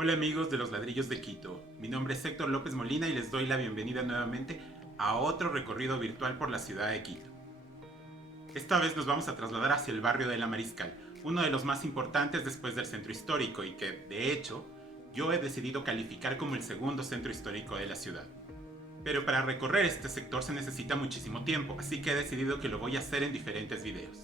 Hola amigos de los ladrillos de Quito, mi nombre es Héctor López Molina y les doy la bienvenida nuevamente a otro recorrido virtual por la ciudad de Quito. Esta vez nos vamos a trasladar hacia el barrio de La Mariscal, uno de los más importantes después del centro histórico y que, de hecho, yo he decidido calificar como el segundo centro histórico de la ciudad. Pero para recorrer este sector se necesita muchísimo tiempo, así que he decidido que lo voy a hacer en diferentes videos.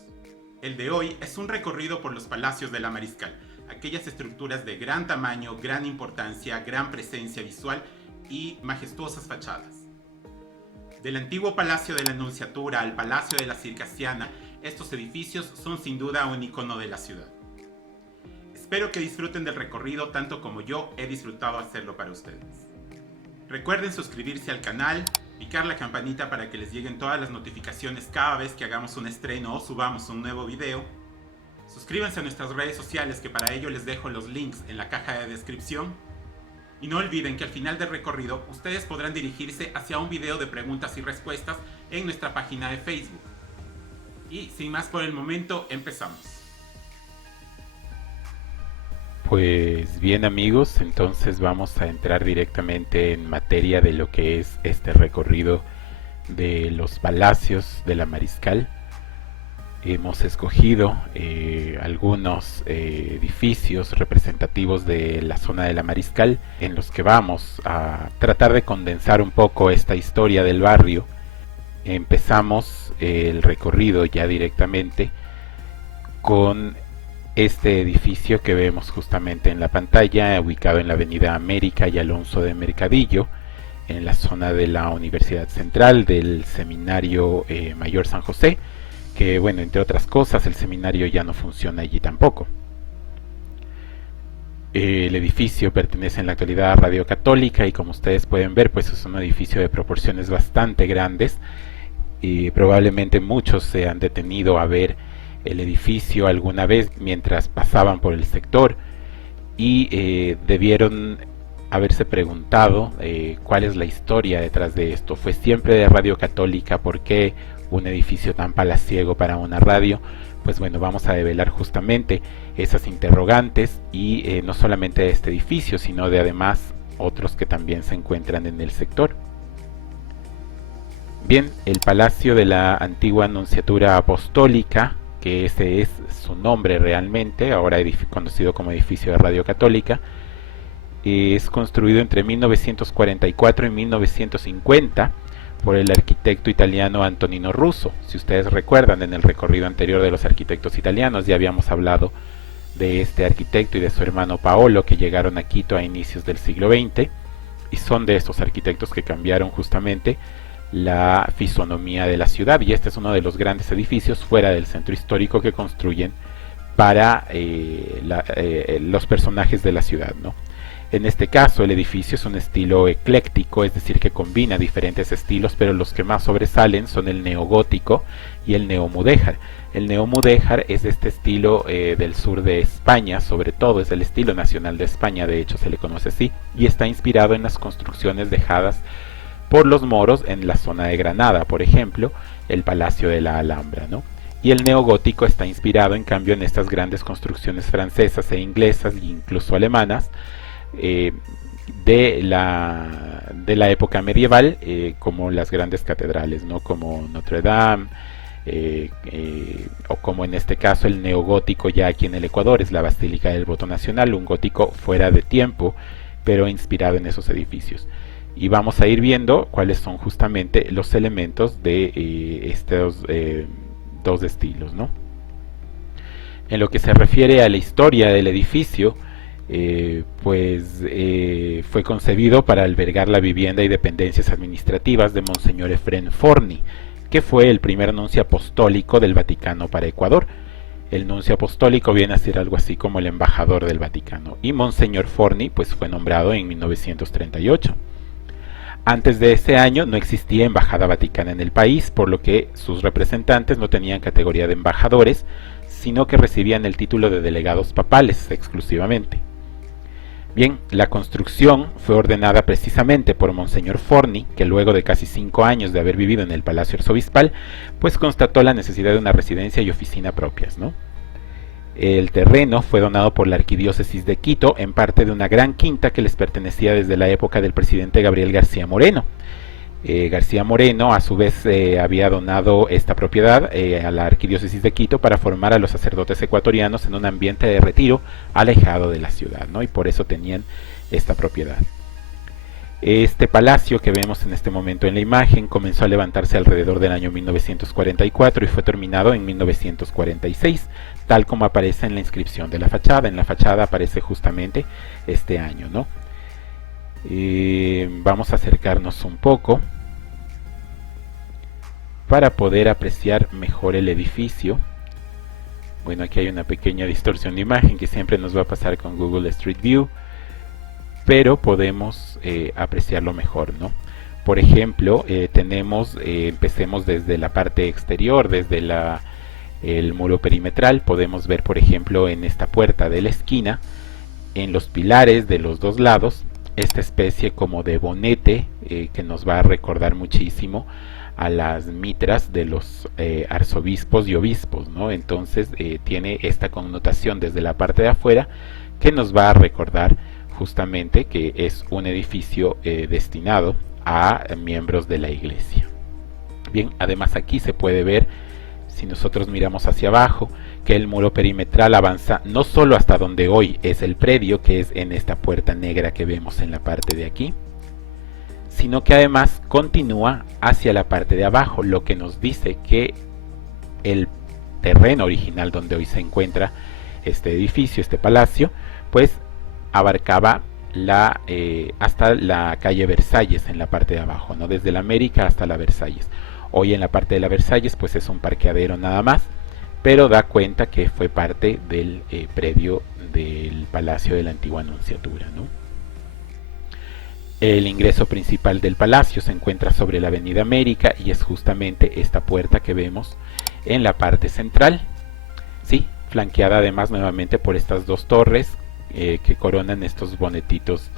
El de hoy es un recorrido por los palacios de La Mariscal, aquellas estructuras de gran tamaño, gran importancia, gran presencia visual y majestuosas fachadas. Del antiguo Palacio de la Nunciatura al Palacio de la Circasiana, estos edificios son sin duda un icono de la ciudad. Espero que disfruten del recorrido tanto como yo he disfrutado hacerlo para ustedes. Recuerden suscribirse al canal, picar la campanita para que les lleguen todas las notificaciones cada vez que hagamos un estreno o subamos un nuevo video. Suscríbanse a nuestras redes sociales, que para ello les dejo los links en la caja de descripción. Y no olviden que al final del recorrido ustedes podrán dirigirse hacia un video de preguntas y respuestas en nuestra página de Facebook. Y sin más por el momento, empezamos. Pues bien amigos, entonces vamos a entrar directamente en materia de lo que es este recorrido de los palacios de la Mariscal. Hemos escogido algunos edificios representativos de la zona de la Mariscal, en los que vamos a tratar de condensar un poco esta historia del barrio. Empezamos el recorrido ya directamente con este edificio que vemos justamente en la pantalla, ubicado en la avenida América y Alonso de Mercadillo, en la zona de la Universidad Central del Seminario Mayor San José, que bueno, entre otras cosas, el seminario ya no funciona allí tampoco. El edificio pertenece en la actualidad a Radio Católica y como ustedes pueden ver, pues es un edificio de proporciones bastante grandes y probablemente muchos se han detenido a ver el edificio alguna vez mientras pasaban por el sector y debieron haberse preguntado cuál es la historia detrás de esto. ¿Fue siempre de Radio Católica? ¿Por qué un edificio tan palaciego para una radio? Pues bueno, vamos a develar justamente esas interrogantes y no solamente de este edificio, sino de además otros que también se encuentran en el sector. Bien, el Palacio de la Antigua Nunciatura Apostólica, que ese es su nombre realmente, ahora conocido como edificio de Radio Católica, es construido entre 1944 y 1950 por el arquitecto italiano Antonino Russo. Si ustedes recuerdan, en el recorrido anterior de los arquitectos italianos ya habíamos hablado de este arquitecto y de su hermano Paolo, que llegaron a Quito a inicios del siglo XX, y son de estos arquitectos que cambiaron justamente la fisonomía de la ciudad, y este es uno de los grandes edificios fuera del centro histórico que construyen para los personajes de la ciudad, ¿no? En este caso el edificio es un estilo ecléctico, es decir, que combina diferentes estilos, pero los que más sobresalen son el neogótico y el neomudéjar. El neomudéjar es de este estilo del sur de España, sobre todo es el estilo nacional de España, de hecho se le conoce así, y está inspirado en las construcciones dejadas por los moros en la zona de Granada, por ejemplo, el Palacio de la Alhambra, ¿no? Y el neogótico está inspirado, en cambio, en estas grandes construcciones francesas e inglesas e incluso alemanas de la época medieval, como las grandes catedrales, ¿no? Como Notre Dame, o como en este caso el neogótico ya aquí en el Ecuador es la Basílica del Voto Nacional, un gótico fuera de tiempo, pero inspirado en esos edificios. Y vamos a ir viendo cuáles son justamente los elementos de estos dos estilos, ¿no? En lo que se refiere a la historia del edificio, fue concebido para albergar la vivienda y dependencias administrativas de Monseñor Efrén Forni, que fue el primer nuncio apostólico del Vaticano para Ecuador. El nuncio apostólico viene a ser algo así como el embajador del Vaticano, y Monseñor Forni pues fue nombrado en 1938. Antes de ese año no existía embajada vaticana en el país, por lo que sus representantes no tenían categoría de embajadores, sino que recibían el título de delegados papales exclusivamente. Bien, la construcción fue ordenada precisamente por Monseñor Forni, que luego de casi 5 años de haber vivido en el Palacio Arzobispal, pues constató la necesidad de una residencia y oficina propias, ¿no? El terreno fue donado por la Arquidiócesis de Quito en parte de una gran quinta que les pertenecía desde la época del presidente Gabriel García Moreno. García Moreno a su vez había donado esta propiedad a la Arquidiócesis de Quito para formar a los sacerdotes ecuatorianos en un ambiente de retiro alejado de la ciudad, ¿no? Y por eso tenían esta propiedad. Este palacio que vemos en este momento en la imagen comenzó a levantarse alrededor del año 1944 y fue terminado en 1946, tal como aparece en la inscripción de la fachada. En la fachada aparece justamente este año, ¿no? Vamos a acercarnos un poco para poder apreciar mejor el edificio. Bueno, aquí hay una pequeña distorsión de imagen que siempre nos va a pasar con Google Street View, pero podemos apreciarlo mejor, ¿no? Por ejemplo, empecemos desde la parte exterior, desde el muro perimetral. Podemos ver, por ejemplo, en esta puerta de la esquina, en los pilares de los dos lados, esta especie como de bonete que nos va a recordar muchísimo a las mitras de los arzobispos y obispos, ¿no? Entonces tiene esta connotación desde la parte de afuera que nos va a recordar justamente que es un edificio destinado a miembros de la iglesia. Bien, además aquí se puede ver, si nosotros miramos hacia abajo, que el muro perimetral avanza no solo hasta donde hoy es el predio, que es en esta puerta negra que vemos en la parte de aquí, sino que además continúa hacia la parte de abajo, lo que nos dice que el terreno original donde hoy se encuentra este edificio, este palacio, pues abarcaba hasta la calle Versalles en la parte de abajo, ¿no? Desde la América hasta la Versalles. Hoy en la parte de la Versalles pues es un parqueadero nada más, pero da cuenta que fue parte del predio del Palacio de la Antigua Nunciatura, ¿no? El ingreso principal del palacio se encuentra sobre la Avenida América y es justamente esta puerta que vemos en la parte central, ¿sí? Flanqueada además nuevamente por estas dos torres que coronan estos bonetitos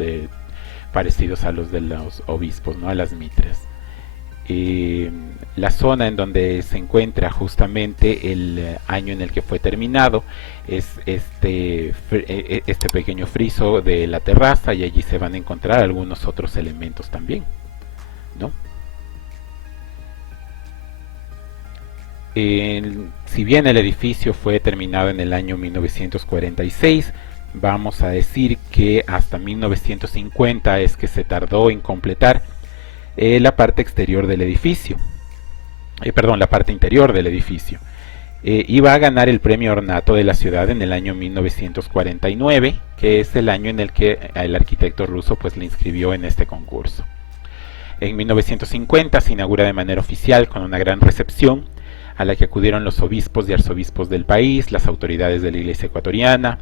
parecidos a los de los obispos, ¿no? A las mitras. La zona en donde se encuentra justamente el año en el que fue terminado es este pequeño friso de la terraza, y allí se van a encontrar algunos otros elementos también, ¿no? Si bien el edificio fue terminado en el año 1946, vamos a decir que hasta 1950 es que se tardó en completar la parte exterior del edificio, la parte interior del edificio. Iba a ganar el premio Ornato de la ciudad en el año 1949, que es el año en el que el arquitecto ruso pues le inscribió en este concurso. En 1950 se inaugura de manera oficial con una gran recepción a la que acudieron los obispos y arzobispos del país, las autoridades de la Iglesia ecuatoriana,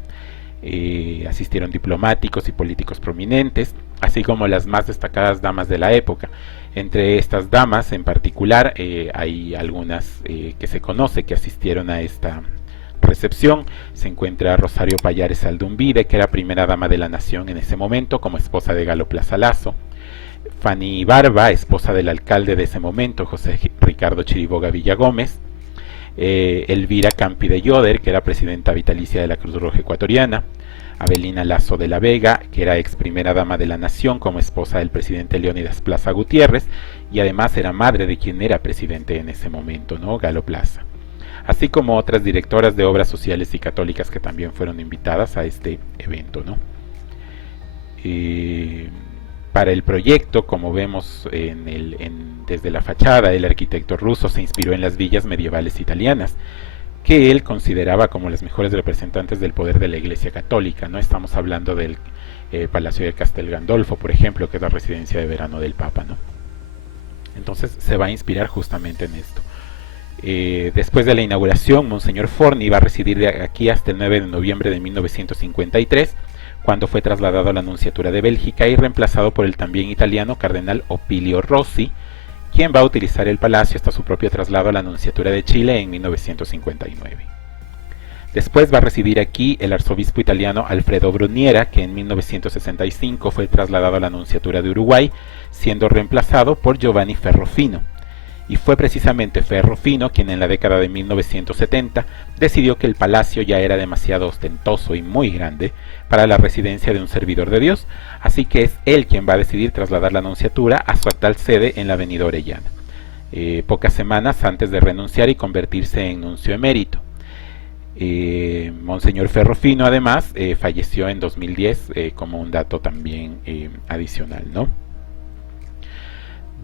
asistieron diplomáticos y políticos prominentes, así como las más destacadas damas de la época. Entre estas damas en particular hay algunas que se conoce que asistieron a esta recepción. Se encuentra Rosario Pallares Aldumbide, que era primera dama de la nación en ese momento, como esposa de Galo Plaza Lazo. Fanny Barba, esposa del alcalde de ese momento, José Ricardo Chiriboga Villagómez. Elvira Campi de Yoder, que era presidenta vitalicia de la Cruz Roja Ecuatoriana. Abelina Lazo de la Vega, que era ex primera dama de la nación como esposa del presidente Leónidas Plaza Gutiérrez, y además era madre de quien era presidente en ese momento, ¿no? Galo Plaza. Así como otras directoras de obras sociales y católicas que también fueron invitadas a este evento, ¿no? Para el proyecto, como vemos desde la fachada, el arquitecto ruso se inspiró en las villas medievales italianas, que él consideraba como las mejores representantes del poder de la Iglesia Católica, ¿no? Estamos hablando del Palacio de Castel Gandolfo, por ejemplo, que es la residencia de verano del Papa, ¿no? Entonces se va a inspirar justamente en esto. Después de la inauguración, Monseñor Forni va a residir de aquí hasta el 9 de noviembre de 1953, cuando fue trasladado a la Nunciatura de Bélgica y reemplazado por el también italiano cardenal Opilio Rossi, quien va a utilizar el palacio hasta su propio traslado a la Nunciatura de Chile en 1959. Después va a residir aquí el arzobispo italiano Alfredo Bruniera, que en 1965 fue trasladado a la Nunciatura de Uruguay, siendo reemplazado por Giovanni Ferrofino. y fue precisamente Ferrofino quien en la década de 1970 decidió que el palacio ya era demasiado ostentoso y muy grande para la residencia de un servidor de Dios, así que es él quien va a decidir trasladar la nunciatura a su actual sede en la avenida Orellana, pocas semanas antes de renunciar y convertirse en nuncio emérito. Monseñor Ferrofino además falleció en 2010 como un dato también adicional, ¿no?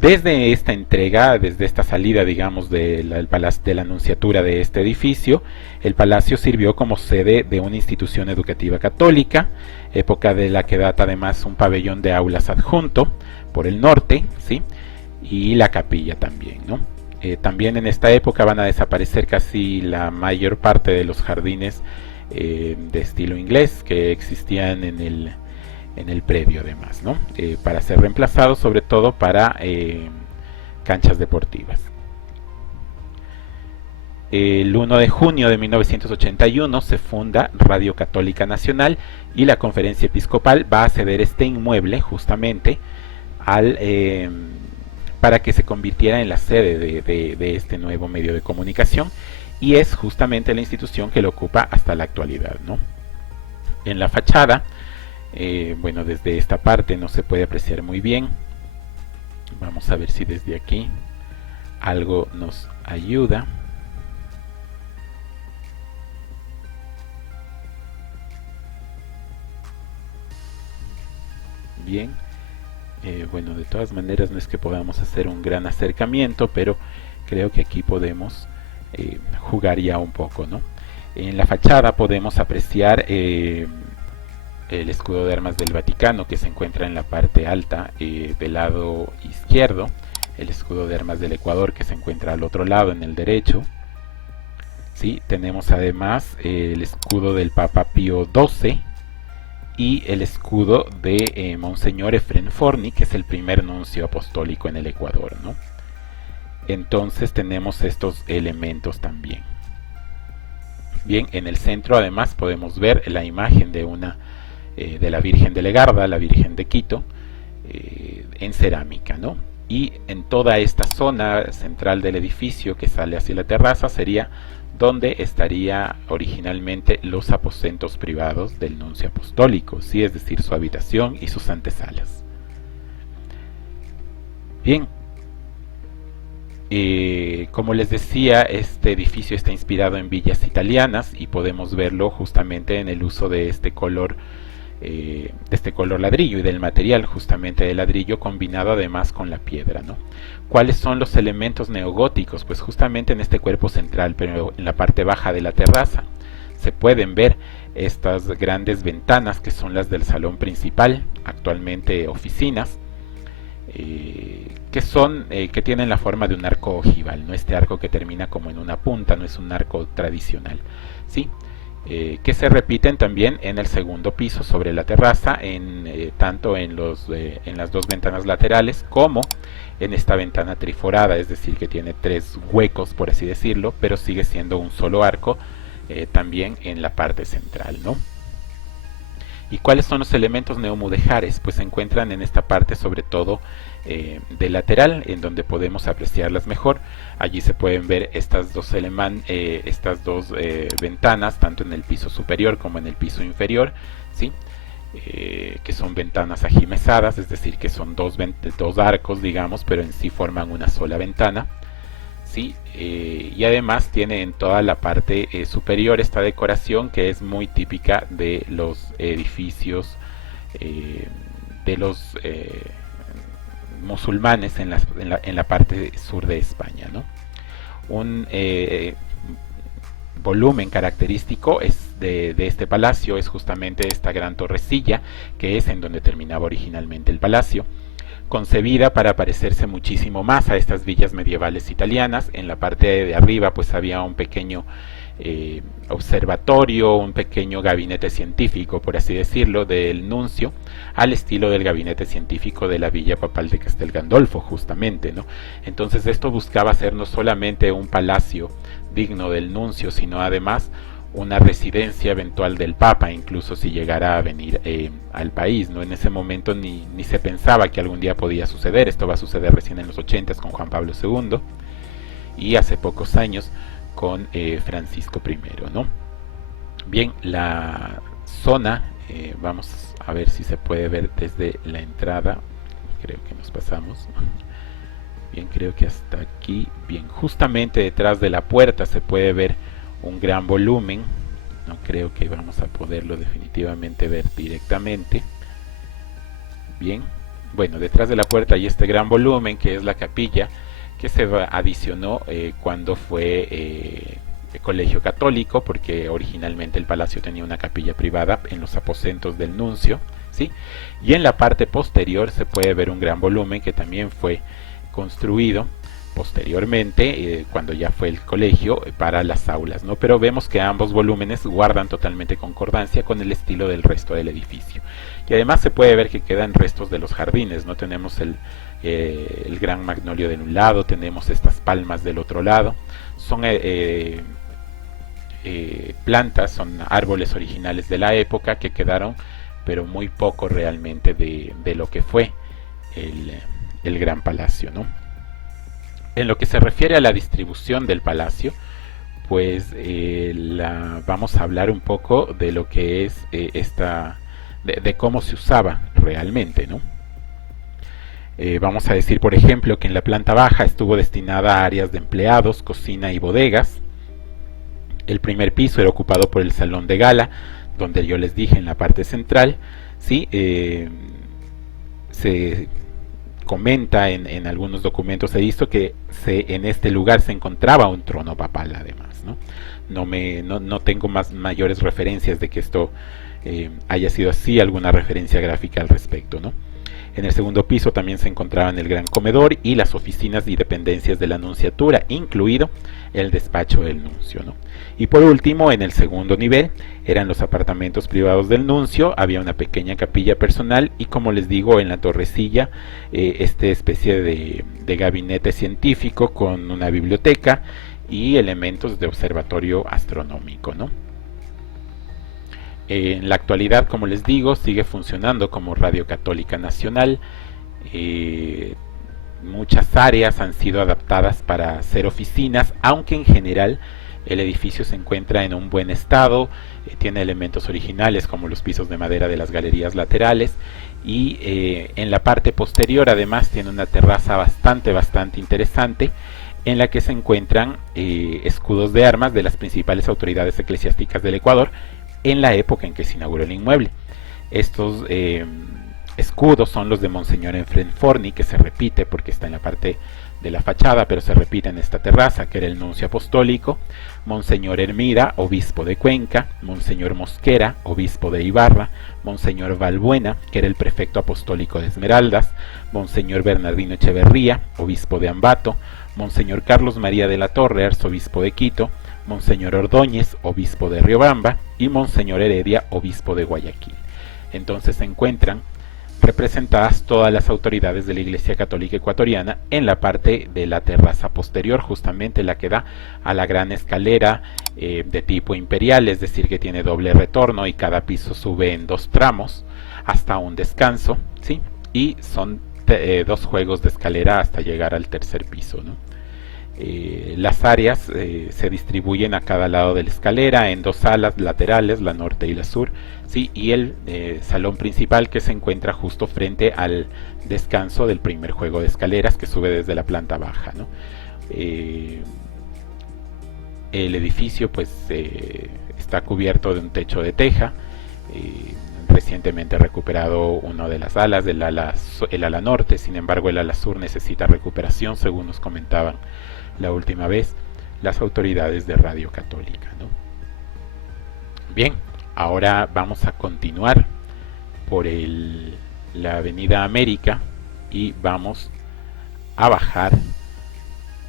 Desde esta entrega, desde esta salida, digamos, de la nunciatura de este edificio, el palacio sirvió como sede de una institución educativa católica, época de la que data además un pabellón de aulas adjunto por el norte, ¿sí? Y la capilla también, ¿no? También en esta época van a desaparecer casi la mayor parte de los jardines de estilo inglés que existían en el predio además, ¿no? Para ser reemplazados sobre todo para canchas deportivas. El 1 de junio de 1981 se funda Radio Católica Nacional y la Conferencia Episcopal va a ceder este inmueble justamente para que se convirtiera en la sede de este nuevo medio de comunicación, y es justamente la institución que lo ocupa hasta la actualidad, ¿no? En la fachada, bueno, desde esta parte no se puede apreciar muy bien. Vamos a ver si desde aquí algo nos ayuda. Bien. Bueno, de todas maneras no es que podamos hacer un gran acercamiento, pero creo que aquí podemos jugar ya un poco, ¿no? En la fachada podemos apreciar el escudo de armas del Vaticano, que se encuentra en la parte alta del lado izquierdo, el escudo de armas del Ecuador, que se encuentra al otro lado en el derecho. ¿Sí? Tenemos además el escudo del Papa Pío XII y el escudo de Monseñor Efrén Forni, que es el primer nuncio apostólico en el Ecuador, ¿no? Entonces tenemos estos elementos también. Bien, en el centro además podemos ver la imagen de la Virgen de Legarda, la Virgen de Quito, en cerámica, ¿no? Y en toda esta zona central del edificio que sale hacia la terraza sería donde estaría originalmente los aposentos privados del nuncio apostólico, ¿sí? Es decir, su habitación y sus antesalas. Bien, como les decía, este edificio está inspirado en villas italianas y podemos verlo justamente en el uso de este color ladrillo y del material justamente de ladrillo combinado además con la piedra, ¿no? ¿Cuáles son los elementos neogóticos? Pues justamente en este cuerpo central, pero en la parte baja de la terraza se pueden ver estas grandes ventanas que son las del salón principal, actualmente oficinas, que tienen la forma de un arco ojival, ¿no? Este arco que termina como en una punta, no es un arco tradicional, ¿sí? Que se repiten también en el segundo piso sobre la terraza, tanto en las dos ventanas laterales como en esta ventana triforada, es decir, que tiene tres huecos, por así decirlo, pero sigue siendo un solo arco también en la parte central, ¿no? ¿Y cuáles son los elementos neomudéjares? Pues se encuentran en esta parte sobre todo de lateral, en donde podemos apreciarlas mejor. Allí se pueden ver estas dos ventanas, tanto en el piso superior como en el piso inferior, ¿sí? Que son ventanas ajimezadas, es decir, que son dos arcos, digamos, pero en sí forman una sola ventana, ¿sí? Y además tiene en toda la parte superior esta decoración que es muy típica de los edificios de los musulmanes en la parte sur de España, ¿no? Un volumen característico de este palacio es justamente esta gran torrecilla, que es en donde terminaba originalmente el palacio, concebida para parecerse muchísimo más a estas villas medievales italianas. En la parte de arriba pues había un pequeño observatorio, un pequeño gabinete científico, por así decirlo, del nuncio, al estilo del gabinete científico de la Villa Papal de Castel Gandolfo, justamente, ¿no? Entonces esto buscaba ser no solamente un palacio digno del nuncio, sino además una residencia eventual del Papa, incluso si llegara a venir al país, ¿no? En ese momento ni se pensaba que algún día podía suceder. Esto va a suceder recién en los 80 con Juan Pablo II, y hace pocos años con Francisco I, ¿no? Bien, la zona, vamos a ver si se puede ver desde la entrada. Creo que nos pasamos. Bien, creo que hasta aquí. Bien, justamente detrás de la puerta se puede ver un gran volumen. No creo que vamos a poderlo definitivamente ver directamente. Bien, bueno, detrás de la puerta hay este gran volumen que es la capilla que se adicionó cuando fue colegio católico, porque originalmente el palacio tenía una capilla privada en los aposentos del nuncio, ¿sí? Y en la parte posterior se puede ver un gran volumen que también fue construido posteriormente, cuando ya fue el colegio, para las aulas, ¿no? Pero vemos que ambos volúmenes guardan totalmente concordancia con el estilo del resto del edificio. Y además se puede ver que quedan restos de los jardines, ¿no? Tenemos el gran magnolio de un lado, tenemos estas palmas del otro lado. Son plantas, son árboles originales de la época que quedaron, pero muy poco realmente de lo que fue el gran palacio, ¿no? En lo que se refiere a la distribución del palacio, pues vamos a hablar un poco de lo que es de cómo se usaba realmente, ¿no? Vamos a decir, por ejemplo, que en la planta baja estuvo destinada a áreas de empleados, cocina y bodegas. El primer piso era ocupado por el salón de gala, donde yo les dije en la parte central, ¿sí? Se comenta en algunos documentos, he visto que en este lugar se encontraba un trono papal, además, ¿no? No tengo mayores referencias de que esto haya sido así, alguna referencia gráfica al respecto, ¿no? En el segundo piso también se encontraban el gran comedor y las oficinas y dependencias de la nunciatura, incluido el despacho del nuncio, ¿no? Y por último, en el segundo nivel eran los apartamentos privados del nuncio, había una pequeña capilla personal y, como les digo, en la torrecilla esta especie de gabinete científico con una biblioteca y elementos de observatorio astronómico, ¿no? En la actualidad, como les digo, sigue funcionando como Radio Católica Nacional. Muchas áreas han sido adaptadas para ser oficinas, aunque en general el edificio se encuentra en un buen estado, tiene elementos originales como los pisos de madera de las galerías laterales y en la parte posterior además tiene una terraza bastante interesante en la que se encuentran escudos de armas de las principales autoridades eclesiásticas del Ecuador en la época en que se inauguró el inmueble. Estos escudos son los de Monseñor Enfrenforni, que se repite porque está en la parte de la fachada, pero se repite en esta terraza, que era el nuncio apostólico, Monseñor Hermida, obispo de Cuenca, Monseñor Mosquera, obispo de Ibarra, Monseñor Valbuena, que era el prefecto apostólico de Esmeraldas, Monseñor Bernardino Echeverría, obispo de Ambato, Monseñor Carlos María de la Torre, arzobispo de Quito, Monseñor Ordóñez, obispo de Riobamba, y Monseñor Heredia, obispo de Guayaquil. Entonces se encuentran representadas todas las autoridades de la Iglesia Católica Ecuatoriana en la parte de la terraza posterior, justamente la que da a la gran escalera de tipo imperial, es decir, que tiene doble retorno y cada piso sube en 2 tramos hasta un descanso, ¿sí? Y son 2 juegos de escalera hasta llegar al tercer piso, ¿no? Las áreas se distribuyen a cada lado de la escalera en 2 salas laterales, la norte y la sur, ¿sí? Y el salón principal que se encuentra justo frente al descanso del primer juego de escaleras que sube desde la planta baja, ¿no? El edificio pues está cubierto de un techo de teja, recientemente recuperado una de las alas, el ala norte, sin embargo el ala sur necesita recuperación, según nos comentaban la última vez las autoridades de Radio Católica, ¿no? Bien, ahora vamos a continuar por la Avenida América y vamos a bajar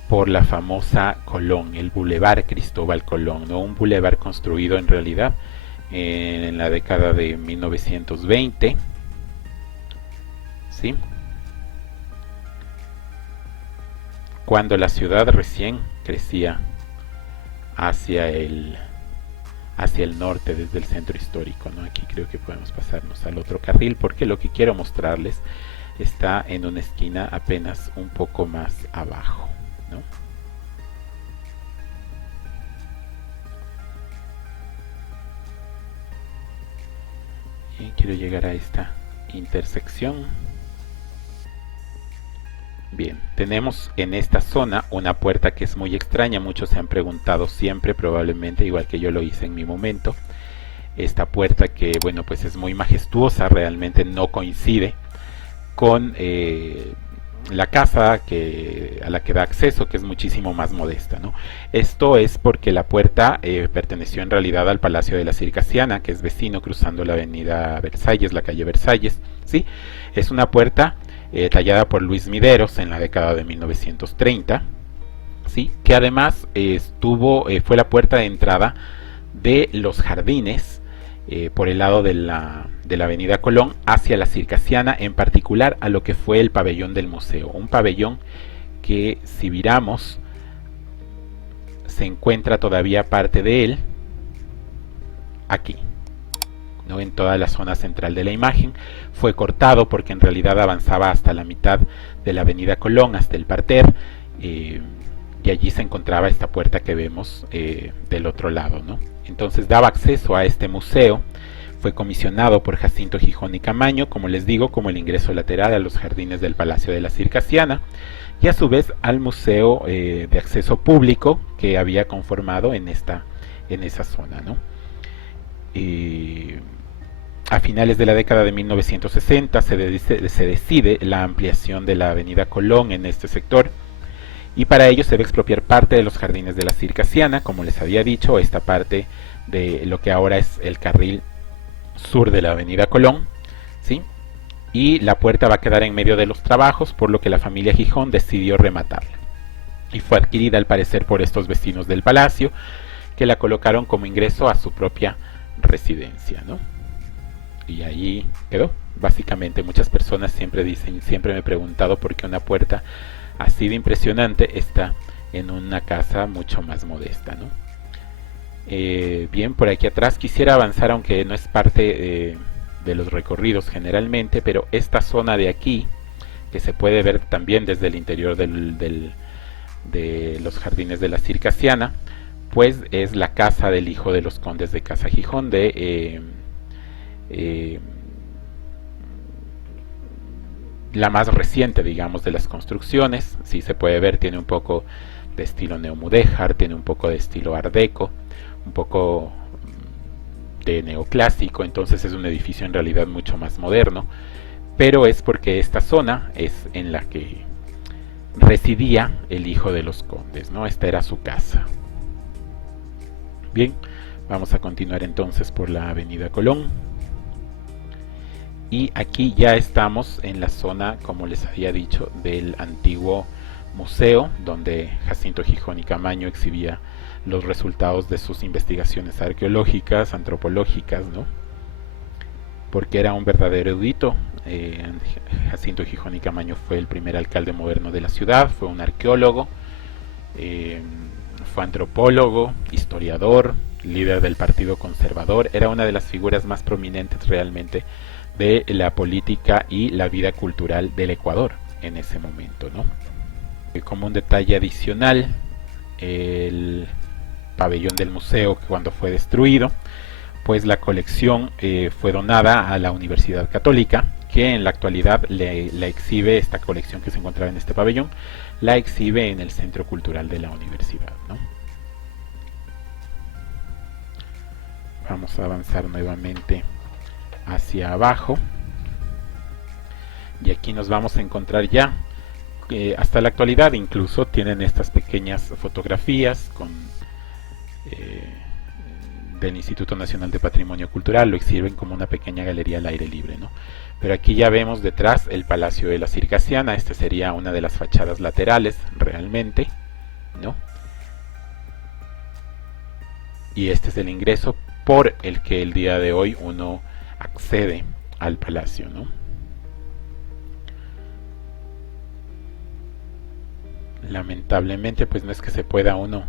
por la famosa Colón, el Boulevard Cristóbal Colón, ¿no? Un boulevard construido en realidad en la década de 1920, ¿sí? Cuando la ciudad recién crecía hacia el norte desde el centro histórico, ¿no? Aquí creo que podemos pasarnos al otro carril porque lo que quiero mostrarles está en una esquina apenas un poco más abajo, ¿no? quiero llegar a esta intersección. Bien, tenemos en esta zona una puerta que es muy extraña. Muchos se han preguntado siempre, probablemente igual que yo lo hice en mi momento. Esta puerta que, bueno, pues es muy majestuosa, realmente no coincide con la casa a la que da acceso, que es muchísimo más modesta, ¿no? Esto es porque la puerta perteneció en realidad al Palacio de la Circassiana, que es vecino, cruzando la avenida Versalles, la calle Versalles, ¿sí? Es una puerta tallada por Luis Mideros en la década de 1930, ¿sí? Que además fue la puerta de entrada de los jardines por el lado de la avenida Colón hacia la Circassiana, en particular a lo que fue el pabellón del museo, un pabellón que, si miramos, se encuentra todavía parte de él aquí, ¿no? En toda la zona central de la imagen. Fue cortado porque en realidad avanzaba hasta la mitad de la avenida Colón, hasta el parterre, y allí se encontraba esta puerta que vemos del otro lado, ¿no? Entonces daba acceso a este museo. Fue comisionado por Jacinto Gijón y Camaño, como les digo, como el ingreso lateral a los jardines del Palacio de la Circassiana, y a su vez al museo de acceso público que había conformado en esa zona, ¿no? A finales de la década de 1960 se decide la ampliación de la avenida Colón en este sector, y para ello se va a expropiar parte de los jardines de la Circassiana, como les había dicho, esta parte de lo que ahora es el carril sur de la avenida Colón, ¿sí? Y la puerta va a quedar en medio de los trabajos, por lo que la familia Gijón decidió rematarla. Y fue adquirida al parecer por estos vecinos del palacio, que la colocaron como ingreso a su propia residencia, ¿no? Y ahí quedó. Básicamente muchas personas siempre me he preguntado por qué una puerta así de impresionante está en una casa mucho más modesta, ¿no? Bien, por aquí atrás quisiera avanzar, aunque no es parte de los recorridos generalmente, pero esta zona de aquí, que se puede ver también desde el interior de los jardines de la Circassiana, pues es la casa del hijo de los condes de Casa Gijón, la más reciente, digamos, de las construcciones. Sí se puede ver, tiene un poco de estilo neomudéjar, tiene un poco de estilo art deco, un poco de neoclásico. Entonces es un edificio en realidad mucho más moderno, pero es porque esta zona es en la que residía el hijo de los condes, ¿no? Esta era su casa. Bien, vamos a continuar entonces por la avenida Colón. Y aquí ya estamos en la zona, como les había dicho, del antiguo museo, donde Jacinto Gijón y Camaño exhibía los resultados de sus investigaciones arqueológicas, antropológicas, ¿no? Porque era un verdadero erudito. Jacinto Gijón y Camaño fue el primer alcalde moderno de la ciudad, fue un arqueólogo, fue antropólogo, historiador, líder del Partido Conservador. Era una de las figuras más prominentes realmente de la política y la vida cultural del Ecuador en ese momento, ¿no? Como un detalle adicional, el pabellón del museo, cuando fue destruido, pues la colección fue donada a la Universidad Católica, que en la actualidad la exhibe. Esta colección que se encontraba en este pabellón la exhibe en el Centro Cultural de la Universidad, ¿no? Vamos a avanzar nuevamente hacia abajo, y aquí nos vamos a encontrar ya, hasta la actualidad incluso tienen estas pequeñas fotografías del Instituto Nacional de Patrimonio Cultural, lo exhiben como una pequeña galería al aire libre, ¿no? Pero aquí ya vemos detrás el Palacio de la Circassiana. Esta sería una de las fachadas laterales realmente, ¿no? Y este es el ingreso por el que el día de hoy uno accede al palacio, ¿no? Lamentablemente, pues no es que se pueda uno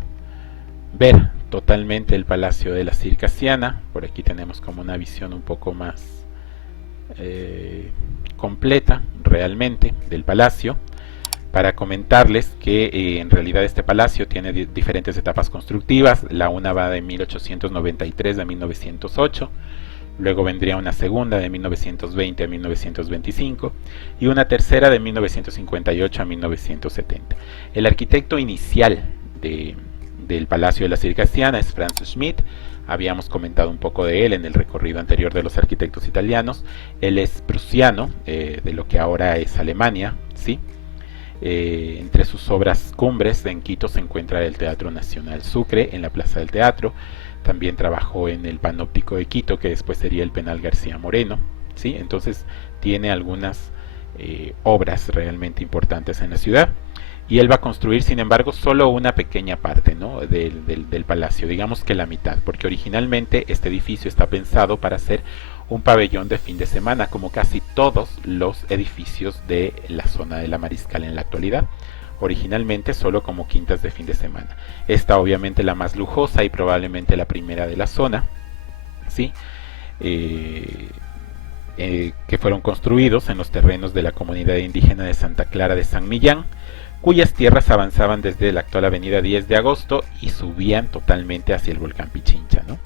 ver totalmente el Palacio de la Circassiana. Por aquí tenemos como una visión un poco más completa realmente del palacio, para comentarles que en realidad este palacio tiene diferentes etapas constructivas. La una va de 1893 a 1908, luego vendría una segunda de 1920 a 1925 y una tercera de 1958 a 1970. El arquitecto inicial del Palacio de la Circassiana es Franz Schmidt. Habíamos comentado un poco de él en el recorrido anterior de los arquitectos italianos. Él es prusiano, de lo que ahora es Alemania, ¿sí? Entre sus obras cumbres en Quito se encuentra el Teatro Nacional Sucre en la Plaza del Teatro. También trabajó en el Panóptico de Quito, que después sería el Penal García Moreno, ¿sí? Entonces tiene algunas obras realmente importantes en la ciudad. Y él va a construir, sin embargo, solo una pequeña parte, ¿no?, del palacio, digamos que la mitad, porque originalmente este edificio está pensado para ser un pabellón de fin de semana, como casi todos los edificios de la zona de la Mariscal en la actualidad. Originalmente solo como quintas de fin de semana. Esta obviamente la más lujosa y probablemente la primera de la zona, ¿sí? Que fueron construidos en los terrenos de la comunidad indígena de Santa Clara de San Millán, cuyas tierras avanzaban desde la actual avenida 10 de agosto y subían totalmente hacia el volcán Pichincha, ¿no?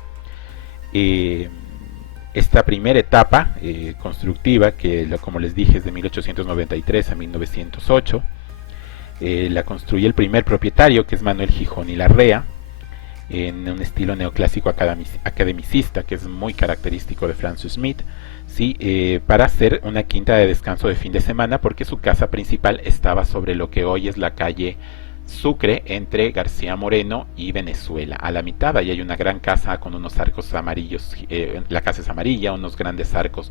Esta primera etapa constructiva, que como les dije es de 1893 a 1908, la construye el primer propietario, que es Manuel Gijón y Larrea, en un estilo neoclásico academicista, que es muy característico de Francis Smith, ¿sí? Para hacer una quinta de descanso de fin de semana, porque su casa principal estaba sobre lo que hoy es la calle Sucre, entre García Moreno y Venezuela. A la mitad ahí hay una gran casa con unos arcos amarillos, la casa es amarilla, unos grandes arcos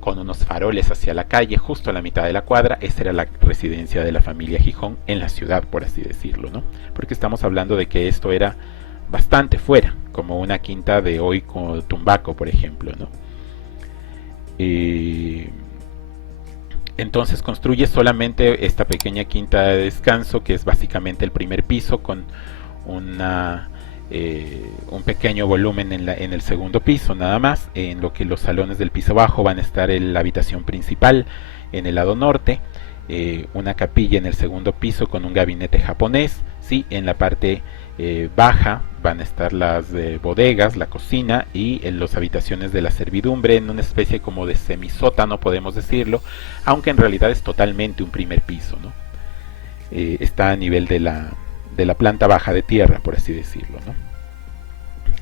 con unos faroles hacia la calle, justo a la mitad de la cuadra. Esa era la residencia de la familia Gijón en la ciudad, por así decirlo, ¿no? Porque estamos hablando de que esto era bastante fuera, como una quinta de hoy con Tumbaco, por ejemplo, ¿no? Entonces construye solamente esta pequeña quinta de descanso, que es básicamente el primer piso, con un pequeño volumen en el segundo piso, nada más. En lo que los salones del piso bajo van a estar en la habitación principal en el lado norte, una capilla en el segundo piso con un gabinete japonés, ¿sí? En la parte baja van a estar las bodegas, la cocina y las habitaciones de la servidumbre, en una especie como de semisótano, podemos decirlo, aunque en realidad es totalmente un primer piso, ¿no? Está a nivel de la planta baja de tierra, por así decirlo, ¿no?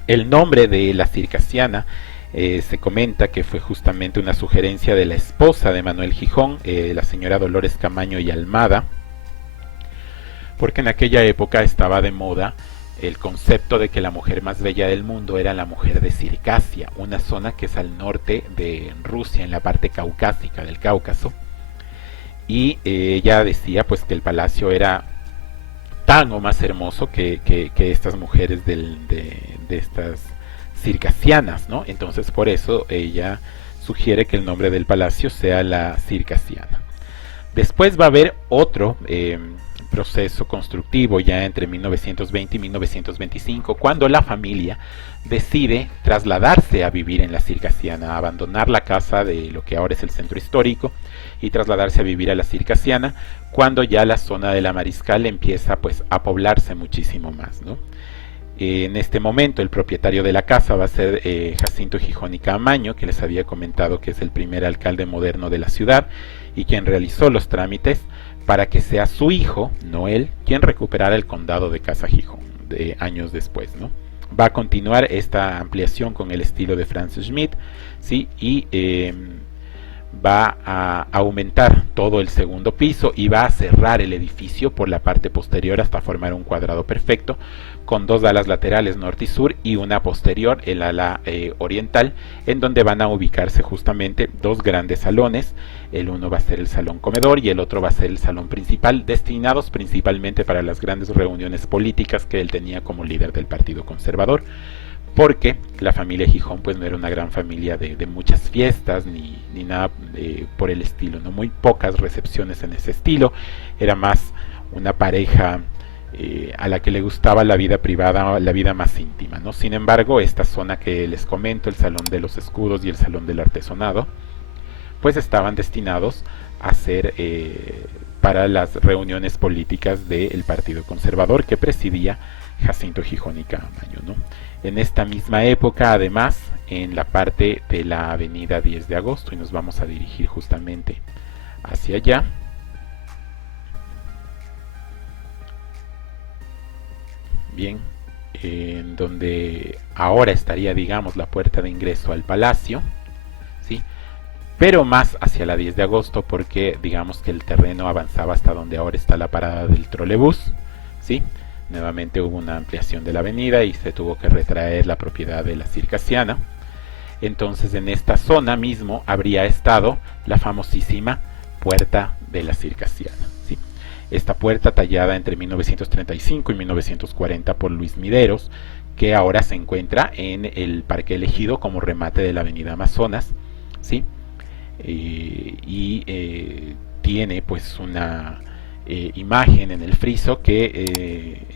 El nombre de la Circassiana se comenta que fue justamente una sugerencia de la esposa de Manuel Gijón, la señora Dolores Camaño y Almada, porque en aquella época estaba de moda el concepto de que la mujer más bella del mundo era la mujer de Circasia, una zona que es al norte de Rusia, en la parte caucásica del Cáucaso. Y ella decía pues que el palacio era tan o más hermoso que estas mujeres de estas circasianas, ¿no? Entonces por eso ella sugiere que el nombre del palacio sea la Circassiana. Después va a haber otro proceso constructivo ya entre 1920 y 1925, cuando la familia decide trasladarse a vivir en la Circassiana, abandonar la casa de lo que ahora es el centro histórico y trasladarse a vivir a la Circassiana, cuando ya la zona de la Mariscal empieza pues a poblarse muchísimo más, ¿no? En este momento el propietario de la casa va a ser Jacinto Gijón y Caamaño, que les había comentado que es el primer alcalde moderno de la ciudad y quien realizó los trámites para que sea su hijo, no él, quien recuperara el condado de Casa Gijón años después, ¿no? Va a continuar esta ampliación con el estilo de Franz Schmidt, ¿sí? Y va a aumentar todo el segundo piso y va a cerrar el edificio por la parte posterior hasta formar un cuadrado perfecto, con dos alas laterales norte y sur y una posterior, el ala oriental, en donde van a ubicarse justamente dos grandes salones. El uno va a ser el salón comedor y el otro va a ser el salón principal, destinados principalmente para las grandes reuniones políticas que él tenía como líder del Partido Conservador, porque la familia Gijón pues no era una gran familia de muchas fiestas ni nada por el estilo, ¿no? Muy pocas recepciones en ese estilo, era más una pareja a la que le gustaba la vida privada, la vida más íntima, ¿no? Sin embargo, esta zona que les comento, el Salón de los Escudos y el Salón del Artesonado, pues estaban destinados a ser para las reuniones políticas del Partido Conservador que presidía Jacinto Gijón y Caamaño, ¿no? En esta misma época, además, en la parte de la avenida 10 de agosto, y nos vamos a dirigir justamente hacia allá, bien, en donde ahora estaría, digamos, la puerta de ingreso al palacio, ¿sí? Pero más hacia la 10 de agosto porque digamos que el terreno avanzaba hasta donde ahora está la parada del trolebús, ¿sí? Nuevamente hubo una ampliación de la avenida y se tuvo que retraer la propiedad de la Circasiana. Entonces en esta zona mismo habría estado la famosísima Puerta de la Circasiana, ¿sí? Esta puerta tallada entre 1935 y 1940 por Luis Mideros, que ahora se encuentra en el Parque Elegido como remate de la avenida Amazonas, ¿sí? Tiene pues una imagen en el friso que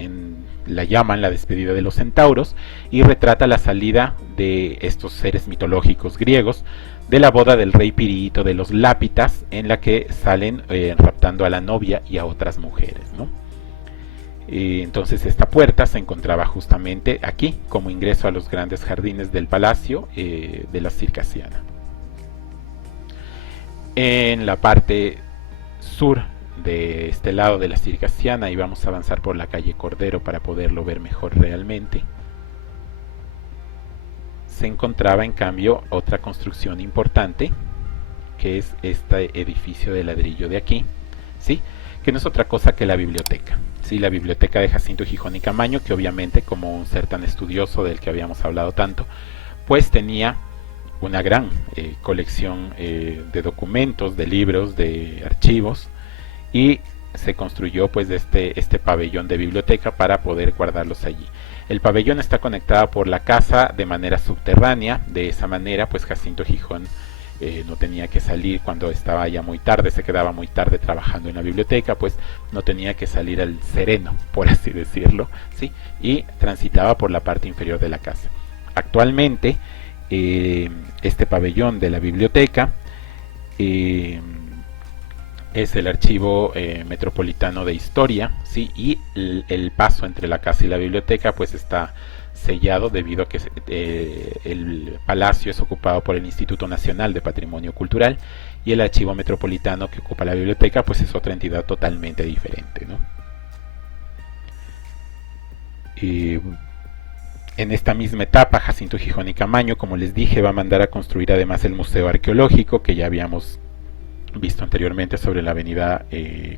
la llaman la despedida de los centauros y retrata la salida de estos seres mitológicos griegos de la boda del rey Pirito de los Lápitas, en la que salen raptando a la novia y a otras mujeres, ¿no? Entonces esta puerta se encontraba justamente aquí como ingreso a los grandes jardines del palacio de la Circasiana. En la parte sur de este lado de la Circasiana, y vamos a avanzar por la calle Cordero para poderlo ver mejor realmente, se encontraba en cambio otra construcción importante, que es este edificio de ladrillo de aquí, ¿sí? Que no es otra cosa que la biblioteca, ¿sí? La biblioteca de Jacinto Gijón y Caamaño, que obviamente, como un ser tan estudioso del que habíamos hablado tanto, pues tenía una gran colección de documentos, de libros, de archivos, y se construyó pues este pabellón de biblioteca para poder guardarlos allí. El pabellón está conectado por la casa de manera subterránea. De esa manera pues Jacinto Gijón no tenía que salir cuando estaba ya muy tarde, se quedaba muy tarde trabajando en la biblioteca, pues no tenía que salir al sereno, por así decirlo, ¿sí? Y transitaba por la parte inferior de la casa. Actualmente este pabellón de la biblioteca es el Archivo Metropolitano de Historia, ¿sí? Y el paso entre la casa y la biblioteca pues está sellado debido a que el palacio es ocupado por el Instituto Nacional de Patrimonio Cultural y el Archivo Metropolitano que ocupa la biblioteca pues es otra entidad totalmente diferente, ¿no? En esta misma etapa, Jacinto Gijón y Caamaño, como les dije, va a mandar a construir además el Museo Arqueológico, que ya habíamos visto anteriormente sobre la avenida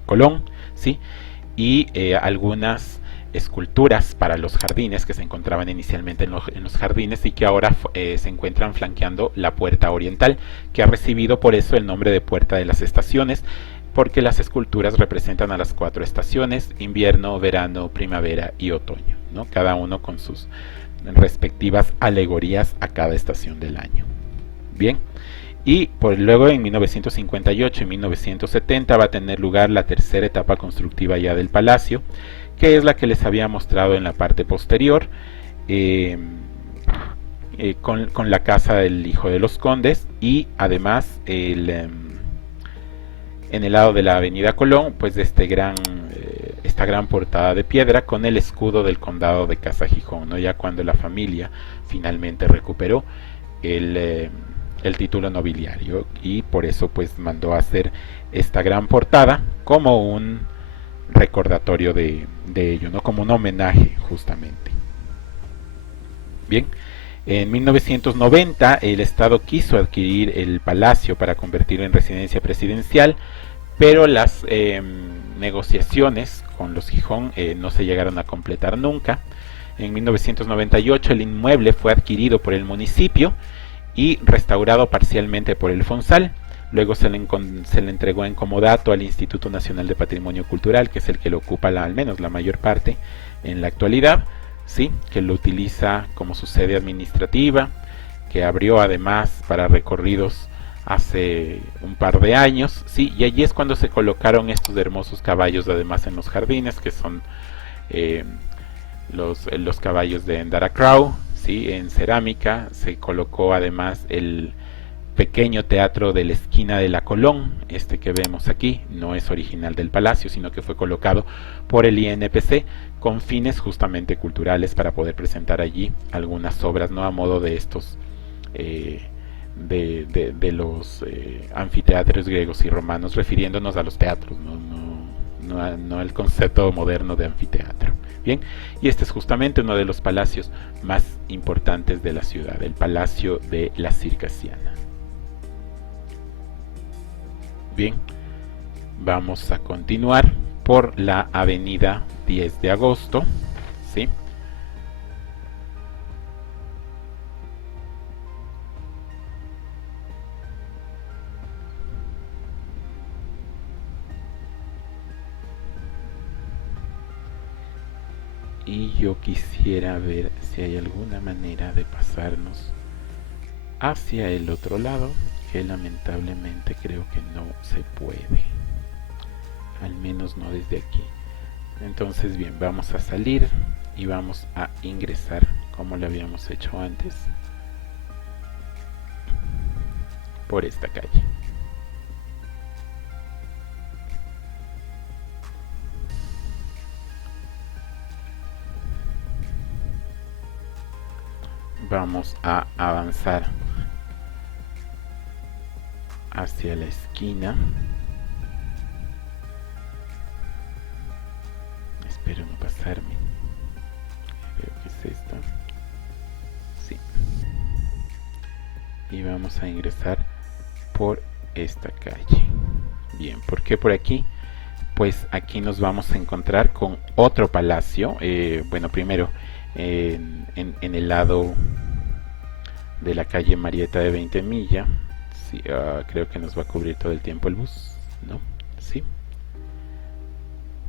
Colón, ¿sí? Y algunas esculturas para los jardines que se encontraban inicialmente en los jardines y que ahora se encuentran flanqueando la puerta oriental, que ha recibido por eso el nombre de Puerta de las Estaciones, porque las esculturas representan a las 4 estaciones: invierno, verano, primavera y otoño, ¿no? Cada uno con sus respectivas alegorías a cada estación del año. Bien, y luego en 1958 y 1970 va a tener lugar la tercera etapa constructiva ya del palacio, que es la que les había mostrado en la parte posterior, con la casa del hijo de los condes, y además en el lado de la avenida Colón pues de esta gran portada de piedra con el escudo del condado de Casa Gijón, ¿no? Ya cuando la familia finalmente recuperó el título nobiliario, y por eso pues mandó a hacer esta gran portada como un recordatorio de ello, ¿no? Como un homenaje justamente. Bien, en 1990 el Estado quiso adquirir el palacio para convertirlo en residencia presidencial, pero las negociaciones con los Gijón no se llegaron a completar nunca. En 1998 el inmueble fue adquirido por el municipio y restaurado parcialmente por el Fonsal. Luego se le entregó en comodato al Instituto Nacional de Patrimonio Cultural, que es el que lo ocupa al menos la mayor parte en la actualidad, ¿sí? Que lo utiliza como su sede administrativa, que abrió además para recorridos hace un par de años, ¿sí? Y allí es cuando se colocaron estos hermosos caballos además en los jardines, que son los caballos de Endara Crow, ¿sí? En cerámica se colocó además el pequeño teatro de la esquina de la Colón. Este que vemos aquí no es original del palacio, sino que fue colocado por el INPC con fines justamente culturales para poder presentar allí algunas obras, no a modo de estos de los anfiteatros griegos y romanos, refiriéndonos a los teatros, no al concepto moderno de anfiteatro. Bien, y este es justamente uno de los palacios más importantes de la ciudad, el Palacio de la Circassiana. Bien, vamos a continuar por la avenida 10 de agosto, ¿sí? Y yo quisiera ver si hay alguna manera de pasarnos hacia el otro lado, que lamentablemente creo que no se puede, al menos no desde aquí. Entonces bien, vamos a salir y vamos a ingresar como lo habíamos hecho antes por esta calle. Vamos a avanzar hacia la esquina. Espero no pasarme. Creo que es esta. Sí. Y vamos a ingresar por esta calle. Bien, ¿por qué por aquí? Pues aquí nos vamos a encontrar con otro palacio. Bueno, primero en el lado de la calle Marieta de 20 Milla. Sí, creo que nos va a cubrir todo el tiempo el bus, ¿no? Sí.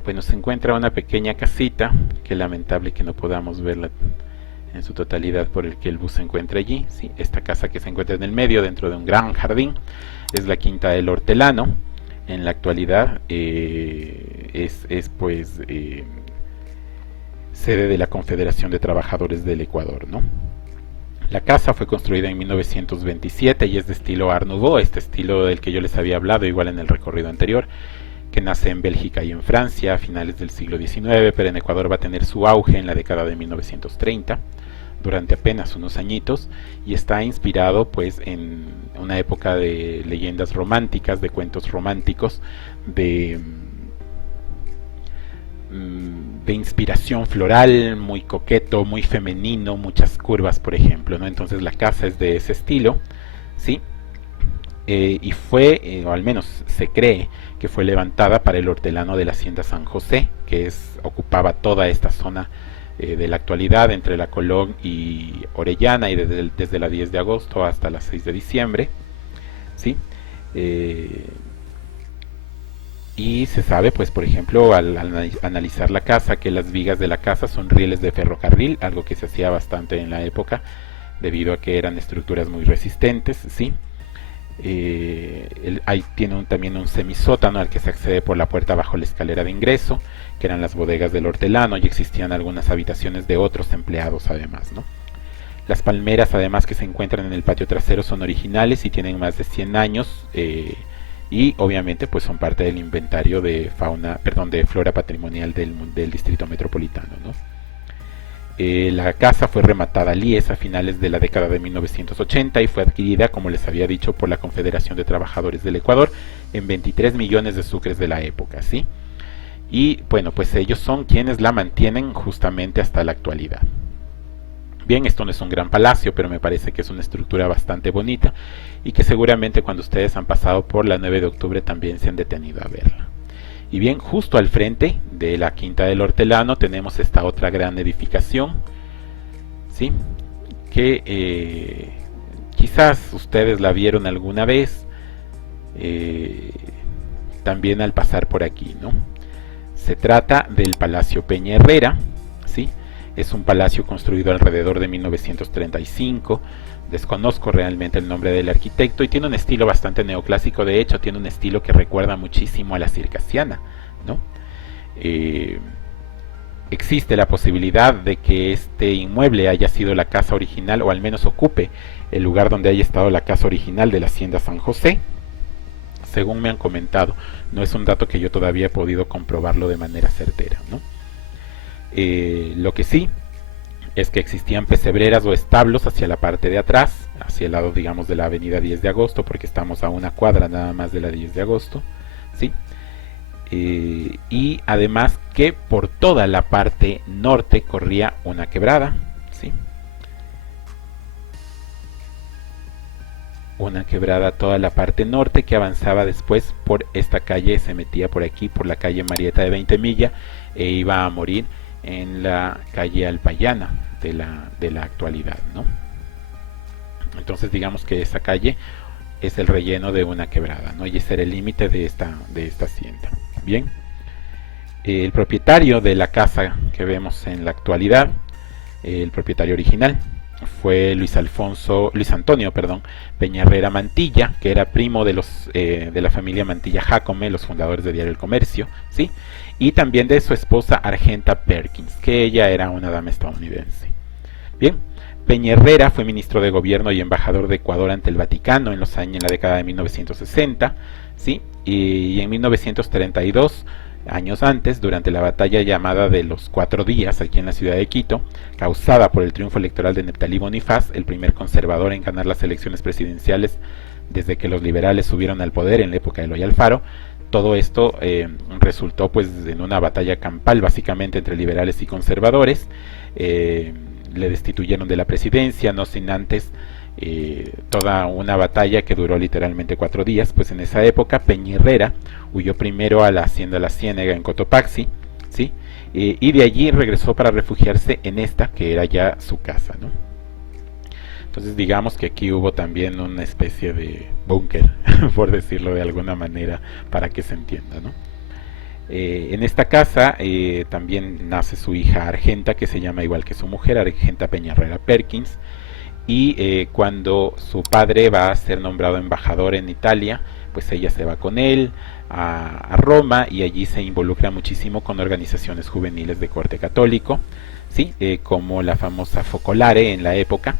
Bueno, se encuentra una pequeña casita, que lamentable que no podamos verla en su totalidad por el que el bus se encuentra allí. Sí, esta casa que se encuentra en el medio, dentro de un gran jardín, es la Quinta del Hortelano. En la actualidad es pues sede de la Confederación de Trabajadores del Ecuador, ¿no? La casa fue construida en 1927 y es de estilo Art Nouveau, este estilo del que yo les había hablado igual en el recorrido anterior, que nace en Bélgica y en Francia a finales del siglo XIX, pero en Ecuador va a tener su auge en la década de 1930, durante apenas unos añitos, y está inspirado pues en una época de leyendas románticas, de cuentos románticos, de inspiración floral, muy coqueto, muy femenino, muchas curvas, por ejemplo, ¿no? Entonces la casa es de ese estilo, ¿sí? Y fue, o al menos se cree, que fue levantada para el hortelano de la Hacienda San José, que ocupaba toda esta zona de la actualidad, entre la Colón y Orellana, y desde la 10 de agosto hasta la 6 de diciembre, ¿sí? Y se sabe, pues, por ejemplo, al analizar la casa, que las vigas de la casa son rieles de ferrocarril, algo que se hacía bastante en la época, debido a que eran estructuras muy resistentes, ¿sí? Ahí tiene también un semisótano al que se accede por la puerta bajo la escalera de ingreso, que eran las bodegas del hortelano, y existían algunas habitaciones de otros empleados además, ¿no? Las palmeras además que se encuentran en el patio trasero son originales y tienen más de 100 años, y obviamente pues son parte del inventario de de flora patrimonial del distrito metropolitano, ¿no? La casa fue rematada a lies a finales de la década de 1980 y fue adquirida, como les había dicho, por la Confederación de Trabajadores del Ecuador en 23 millones de sucres de la época, ¿sí? Y bueno, pues ellos son quienes la mantienen justamente hasta la actualidad. Bien, esto no es un gran palacio, pero me parece que es una estructura bastante bonita y que seguramente cuando ustedes han pasado por la 9 de octubre también se han detenido a verla. Y bien, justo al frente de la Quinta del Hortelano tenemos esta otra gran edificación, ¿sí? Que quizás ustedes la vieron alguna vez, también al pasar por aquí, ¿no? Se trata del Palacio Peña Herrera, ¿sí? Es un palacio construido alrededor de 1935. Desconozco realmente el nombre del arquitecto y tiene un estilo bastante neoclásico. De hecho, tiene un estilo que recuerda muchísimo a la circasiana, ¿no? existe la posibilidad de que este inmueble haya sido la casa original, o al menos ocupe el lugar donde haya estado la casa original de la Hacienda San José, según me han comentado. No es un dato que yo todavía he podido comprobarlo de manera certera, ¿no? Lo que sí es que existían pesebreras o establos hacia la parte de atrás, hacia el lado, digamos, de la avenida 10 de agosto, porque estamos a una cuadra nada más de la 10 de agosto, ¿sí? Y además que por toda la parte norte corría una quebrada, ¿sí? Una quebrada toda la parte norte que avanzaba después por esta calle, se metía por aquí, por la calle Marieta de 20 Milla, e iba a morir en la calle Alpayana de la actualidad, ¿no? Entonces digamos que esa calle es el relleno de una quebrada, ¿no? Y ese era el límite de esta hacienda. Bien, el propietario de la casa que vemos en la actualidad, el propietario original, fue Luis Antonio Peñarrera Mantilla, que era primo de la familia Mantilla Jácome, los fundadores de Diario El Comercio, ¿sí? Y también de su esposa Argenta Perkins, que ella era una dama estadounidense. Bien, Peñarrera fue ministro de gobierno y embajador de Ecuador ante el Vaticano en la década de 1960, ¿sí? Y en 1932, años antes, durante la batalla llamada de los 4 días aquí en la ciudad de Quito, causada por el triunfo electoral de Neptalí Bonifaz, el primer conservador en ganar las elecciones presidenciales desde que los liberales subieron al poder en la época de Eloy Alfaro. Todo esto resultó pues en una batalla campal básicamente entre liberales y conservadores. Le destituyeron de la presidencia, no sin antes toda una batalla que duró literalmente 4 días. Pues en esa época Peñarrera huyó primero a la hacienda La Ciénega en Cotopaxi, ¿sí? Y de allí regresó para refugiarse en esta que era ya su casa, ¿no? Entonces digamos que aquí hubo también una especie de búnker, por decirlo de alguna manera, para que se entienda, ¿no? En esta casa también nace su hija Argenta, que se llama igual que su mujer, Argenta Peñarrera Perkins. Y cuando su padre va a ser nombrado embajador en Italia, pues ella se va con él a Roma, y allí se involucra muchísimo con organizaciones juveniles de corte católico, ¿sí? Como la famosa Focolare en la época,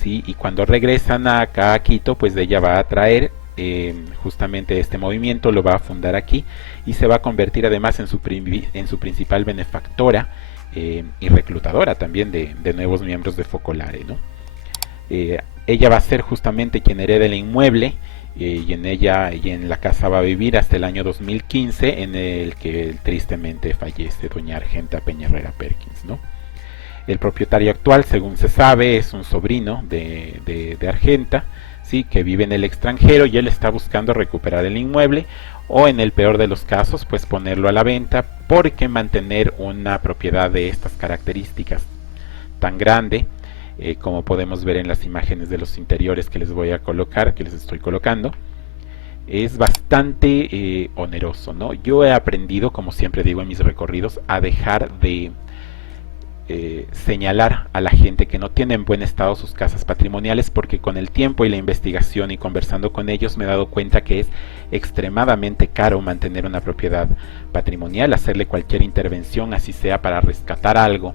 ¿sí? Y cuando regresan acá a Quito, pues ella va a traer justamente este movimiento, lo va a fundar aquí, y se va a convertir además en su principal benefactora y reclutadora también de nuevos miembros de Focolare, ¿no? Ella va a ser justamente quien herede el inmueble, y en la casa va a vivir hasta el año 2015, en el que tristemente fallece doña Argenta Peñarrera Perkins, ¿no? El propietario actual, según se sabe, es un sobrino de Argenta, ¿sí? Que vive en el extranjero, y él está buscando recuperar el inmueble, o en el peor de los casos, pues ponerlo a la venta, porque mantener una propiedad de estas características tan grande, como podemos ver en las imágenes de los interiores que les voy a colocar, que les estoy colocando, es bastante oneroso, ¿no? Yo he aprendido, como siempre digo en mis recorridos, a dejar de señalar a la gente que no tiene en buen estado sus casas patrimoniales, porque con el tiempo y la investigación y conversando con ellos me he dado cuenta que es extremadamente caro mantener una propiedad patrimonial, hacerle cualquier intervención, así sea para rescatar algo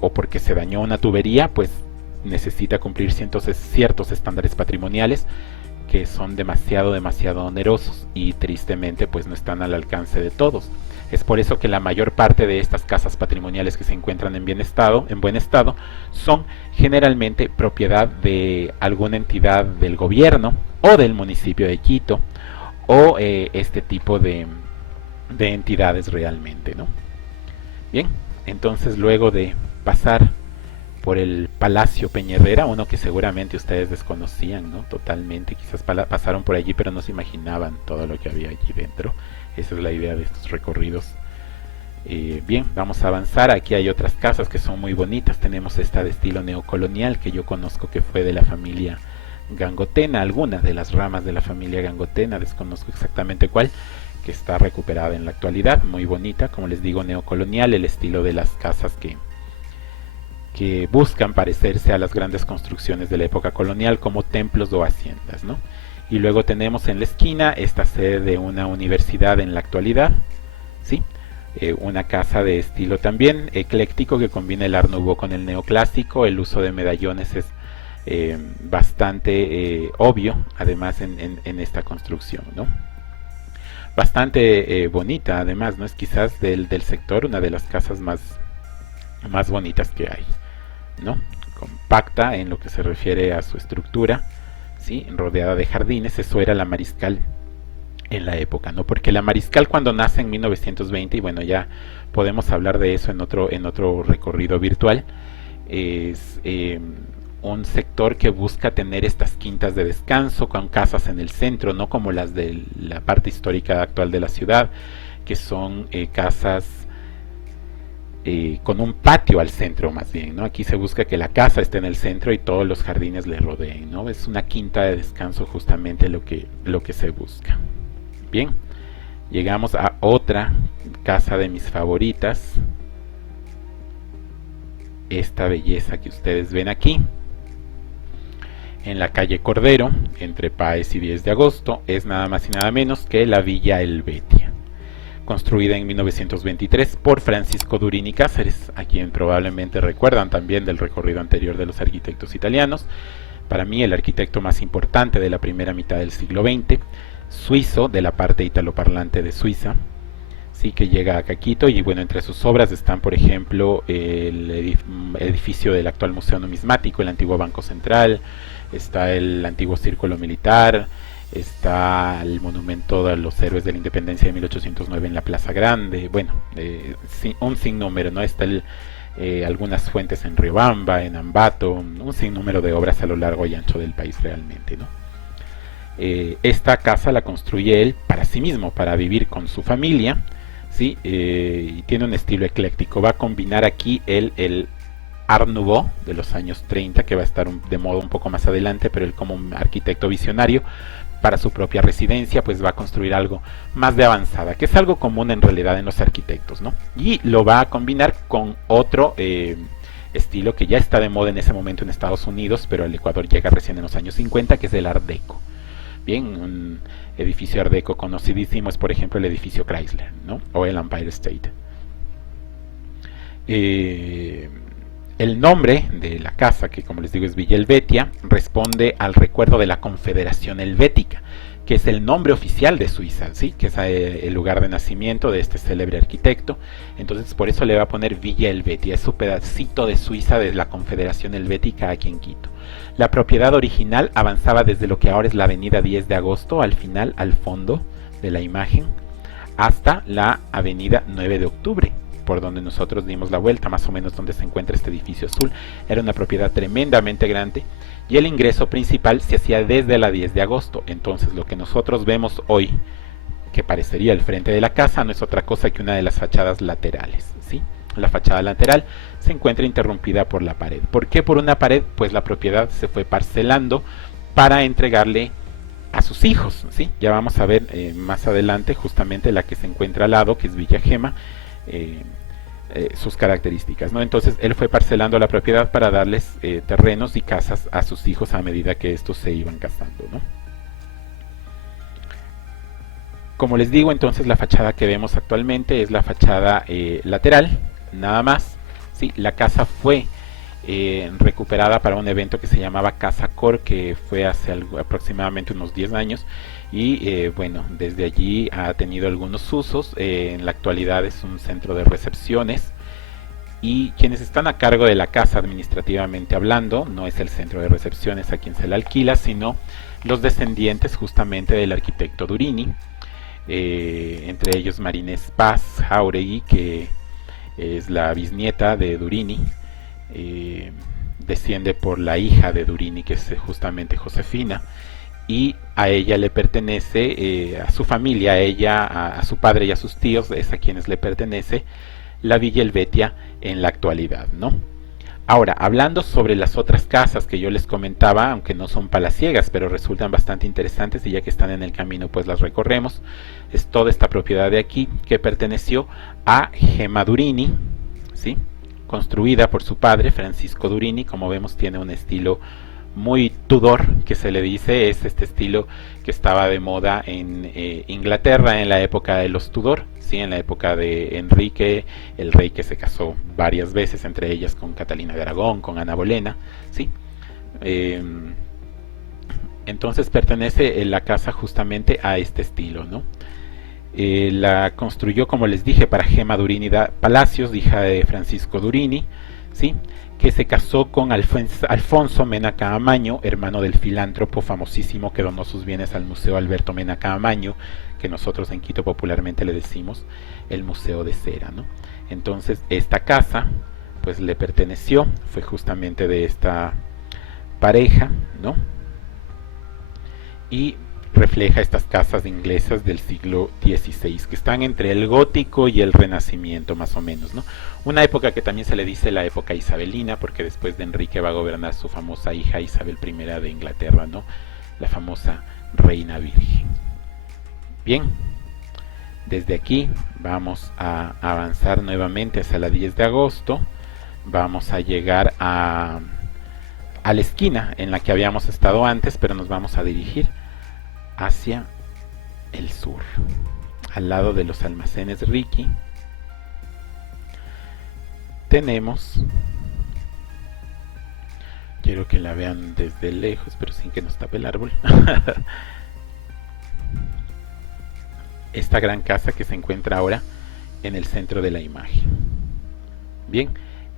o porque se dañó una tubería, pues necesita cumplir ciertos estándares patrimoniales que son demasiado onerosos, y tristemente pues no están al alcance de todos. Es por eso que la mayor parte de estas casas patrimoniales que se encuentran en buen estado, son generalmente propiedad de alguna entidad del gobierno o del municipio de Quito, o este tipo de entidades realmente, ¿no? Bien, entonces luego de pasar por el Palacio Peñarrera, uno que seguramente ustedes desconocían, ¿no? Totalmente, quizás pasaron por allí pero no se imaginaban todo lo que había allí dentro. Esa es la idea de estos recorridos. Bien, vamos a avanzar. Aquí hay otras casas que son muy bonitas. Tenemos esta de estilo neocolonial, que yo conozco que fue de la familia Gangotena, algunas de las ramas de la familia Gangotena, desconozco exactamente cuál, que está recuperada en la actualidad, muy bonita, como les digo, neocolonial, el estilo de las casas que buscan parecerse a las grandes construcciones de la época colonial, como templos o haciendas, ¿no? Y luego tenemos en la esquina esta sede de una universidad en la actualidad, ¿sí? una casa de estilo también ecléctico que combina el Art Nouveau con el neoclásico. El uso de medallones es bastante obvio, además en esta construcción, ¿no? Bastante bonita, además, ¿no? Es quizás del sector una de las casas más bonitas que hay, ¿no? Compacta en lo que se refiere a su estructura, ¿sí? Rodeada de jardines. Eso era la Mariscal en la época, ¿no? Porque la Mariscal, cuando nace en 1920, y bueno, ya podemos hablar de eso en otro recorrido virtual, es un sector que busca tener estas quintas de descanso con casas en el centro, no como las de la parte histórica actual de la ciudad, que son casas con un patio al centro más bien, ¿no? Aquí se busca que la casa esté en el centro y todos los jardines le rodeen, ¿no? Es una quinta de descanso justamente lo que se busca. Bien, llegamos a otra casa de mis favoritas. Esta belleza que ustedes ven aquí, en la calle Cordero, entre Páez y 10 de agosto, es nada más y nada menos que la Villa Helvetia, construida en 1923 por Francisco Durini Cáceres, a quien probablemente recuerdan también del recorrido anterior de los arquitectos italianos. Para mí el arquitecto más importante de la primera mitad del siglo XX, suizo, de la parte italoparlante de Suiza, sí, que llega a Quito. Y bueno, entre sus obras están, por ejemplo, el edificio del actual Museo Numismático, el antiguo Banco Central, está el antiguo Círculo Militar, está el monumento a los héroes de la independencia de 1809 en la Plaza Grande, bueno, un sinnúmero, ¿no? Está algunas fuentes en Riobamba, en Ambato, un sinnúmero de obras a lo largo y ancho del país realmente, ¿no? Esta casa la construye él para sí mismo, para vivir con su familia, ¿sí? Y tiene un estilo ecléctico. Va a combinar aquí el Art Nouveau de los años 30, que va a estar de moda un poco más adelante, pero él, como un arquitecto visionario, para su propia residencia, pues va a construir algo más de avanzada, que es algo común en realidad en los arquitectos, ¿no? Y lo va a combinar con otro estilo que ya está de moda en ese momento en Estados Unidos, pero al Ecuador llega recién en los años 50, que es el Art Deco. Bien, un edificio Art Deco conocidísimo es, por ejemplo, el edificio Chrysler, ¿no? O el Empire State. El nombre de la casa, que como les digo es Villa Helvetia, responde al recuerdo de la Confederación Helvética, que es el nombre oficial de Suiza, ¿sí? Que es el lugar de nacimiento de este célebre arquitecto. Entonces por eso le va a poner Villa Helvetia, es su pedacito de Suiza de la Confederación Helvética aquí en Quito. La propiedad original avanzaba desde lo que ahora es la avenida 10 de agosto, al final, al fondo de la imagen, hasta la avenida 9 de octubre, por donde nosotros dimos la vuelta, más o menos donde se encuentra este edificio azul. Era una propiedad tremendamente grande y el ingreso principal se hacía desde la 10 de agosto. Entonces lo que nosotros vemos hoy, que parecería el frente de la casa, no es otra cosa que una de las fachadas laterales, ¿sí? La fachada lateral se encuentra interrumpida por la pared. ¿Por qué por una pared? Pues la propiedad se fue parcelando para entregarle a sus hijos, ¿sí? Ya vamos a ver más adelante justamente la que se encuentra al lado, que es Villa Gema, sus características, ¿no? Entonces él fue parcelando la propiedad para darles terrenos y casas a sus hijos a medida que estos se iban casando, ¿no? Como les digo, entonces la fachada que vemos actualmente es la fachada lateral, nada más, ¿sí? La casa fue recuperada para un evento que se llamaba Casa Cor, que fue hace aproximadamente unos 10 años, y bueno, desde allí ha tenido algunos usos. En la actualidad es un centro de recepciones, y quienes están a cargo de la casa administrativamente hablando, no es el centro de recepciones a quien se la alquila, sino los descendientes justamente del arquitecto Durini, entre ellos Marinés Paz Jauregui, que es la bisnieta de Durini, desciende por la hija de Durini, que es justamente Josefina, y a ella le pertenece, a su familia, a ella, a su padre y a sus tíos, es a quienes le pertenece la Villa Helvetia en la actualidad, ¿no? Ahora, hablando sobre las otras casas que yo les comentaba, aunque no son palaciegas, pero resultan bastante interesantes, y ya que están en el camino pues las recorremos. Es toda esta propiedad de aquí que perteneció a Gema Durini, ¿sí? Construida por su padre Francisco Durini. Como vemos, tiene un estilo muy Tudor, que se le dice, es este estilo que estaba de moda en Inglaterra en la época de los Tudor, ¿sí? En la época de Enrique, el rey que se casó varias veces, entre ellas con Catalina de Aragón, con Ana Bolena, ¿sí? Eh, entonces pertenece la casa justamente a este estilo, ¿no? La construyó, como les dije, para Gema Durini Palacios, hija de Francisco Durini, ¿sí? Que se casó con Alfonso Mena Caamaño, hermano del filántropo famosísimo que donó sus bienes al Museo Alberto Mena Caamaño, que nosotros en Quito popularmente le decimos el Museo de Cera, ¿no? Entonces esta casa pues le perteneció, fue justamente de esta pareja, ¿no? Y refleja estas casas inglesas del siglo XVI, que están entre el gótico y el renacimiento más o menos, ¿no? Una época que también se le dice la época isabelina, porque después de Enrique va a gobernar su famosa hija Isabel I de Inglaterra, ¿no? La famosa reina virgen. Bien, desde aquí vamos a avanzar nuevamente hacia la 10 de agosto, vamos a llegar a la esquina en la que habíamos estado antes, pero nos vamos a dirigir hacia el sur, al lado de los almacenes Ricky. Tenemos, quiero que la vean desde lejos, pero sin que nos tape el árbol, esta gran casa que se encuentra ahora en el centro de la imagen. Bien,